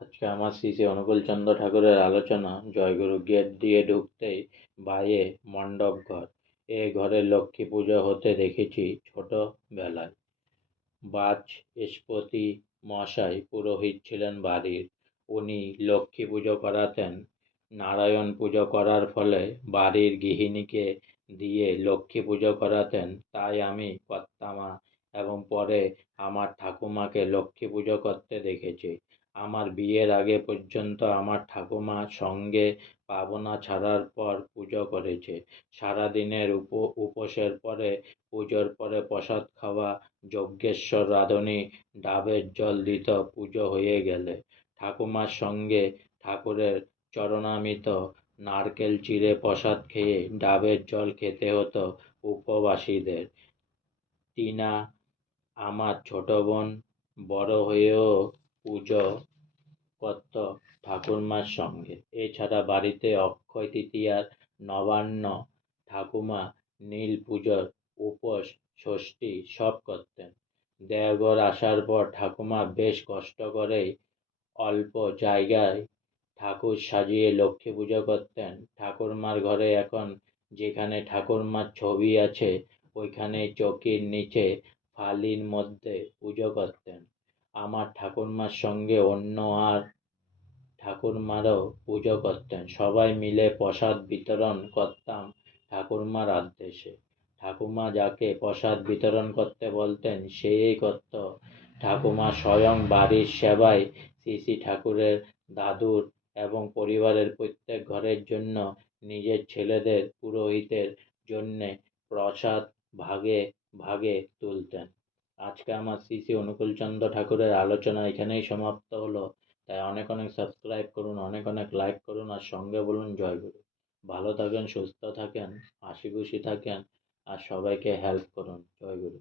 আজকে আমার শ্রী শ্রী অনুকূলচন্দ্র ঠাকুরের আলোচনা জয়গুরু গেট দিয়ে ঢুকতেই বাইরে মণ্ডপ ঘর। এ ঘরে লক্ষ্মী পুজো হতে দেখেছি ছোটবেলায়। বাচস্পতি মশাই পুরোহিত ছিলেন বাড়ির। উনি লক্ষ্মী পুজো করাতেন। নারায়ণ পুজো করার ফলে বাড়ির গৃহিণীকে দিয়ে লক্ষ্মী পুজো করাতেন, তাই আমি কর্তামা এবং পরে আমার ঠাকুমাকে লক্ষ্মী পুজো করতে দেখেছি। আমার বিয়ের আগে পর্যন্ত আমার ঠাকুমা সঙ্গে পাবনা ছাড়ার পর পুজো করেছে। সারাদিনের উপোসের পরে, পুজোর পরে প্রসাদ খাওয়া, যজ্ঞেশ্বর রাঁধুনি ডাবের জল দিত পুজো হয়ে গেলে। ঠাকুমার সঙ্গে ঠাকুরের চরণামৃত নারকেল চিড়ে প্রসাদ খেয়ে ডাবের জল খেতে হতো উপবাসীদের। টিনা আমার ছোট বোন বড় হয়েও পুজো করত ঠাকুরমার সঙ্গে। এছাড়া বাড়িতে অক্ষয় তৃতীয়ার নবান্ন ঠাকুমা নীল পুজোর উপোস, ষষ্ঠী সব করতেন। দেওঘর আসার পর ঠাকুমা বেশ কষ্ট করেই অল্প জায়গায় ঠাকুর সাজিয়ে লক্ষ্মী পুজো করতেন। ঠাকুরমার ঘরে এখন যেখানে ঠাকুরমার ছবি আছে, ওইখানে চৌকির নিচে ফালির মধ্যে পুজো করতেন। আমার ঠাকুরমার সঙ্গে অন্য আর ঠাকুরমারও পুজো করতেন। সবাই মিলে প্রসাদ বিতরণ করতাম ঠাকুরমার আদেশে। ঠাকুমা যাকে প্রসাদ বিতরণ করতে বলতেন সেই করত। ঠাকুমা স্বয়ং বাড়ির সেবায় শ্রী শ্রী ঠাকুরের দাদুর এবং পরিবারের প্রত্যেক ঘরের জন্য নিজের ছেলেদের পুরোহিতের জন্যে প্রসাদ ভাগে ভাগে তুলতেন। আজকে আমার শ্রী শ্রী অনুকূলচন্দ্র ঠাকুরের আলোচনা এখানেই সমাপ্ত হলো। তাই অনেক অনেক সাবস্ক্রাইব করুন, অনেক অনেক লাইক করুন, আর সঙ্গে বলুন জয়গুরু। ভালো থাকেন, সুস্থ থাকেন, হাসি খুশি থাকেন, আর সবাইকে হেল্প করুন। জয়গুরু।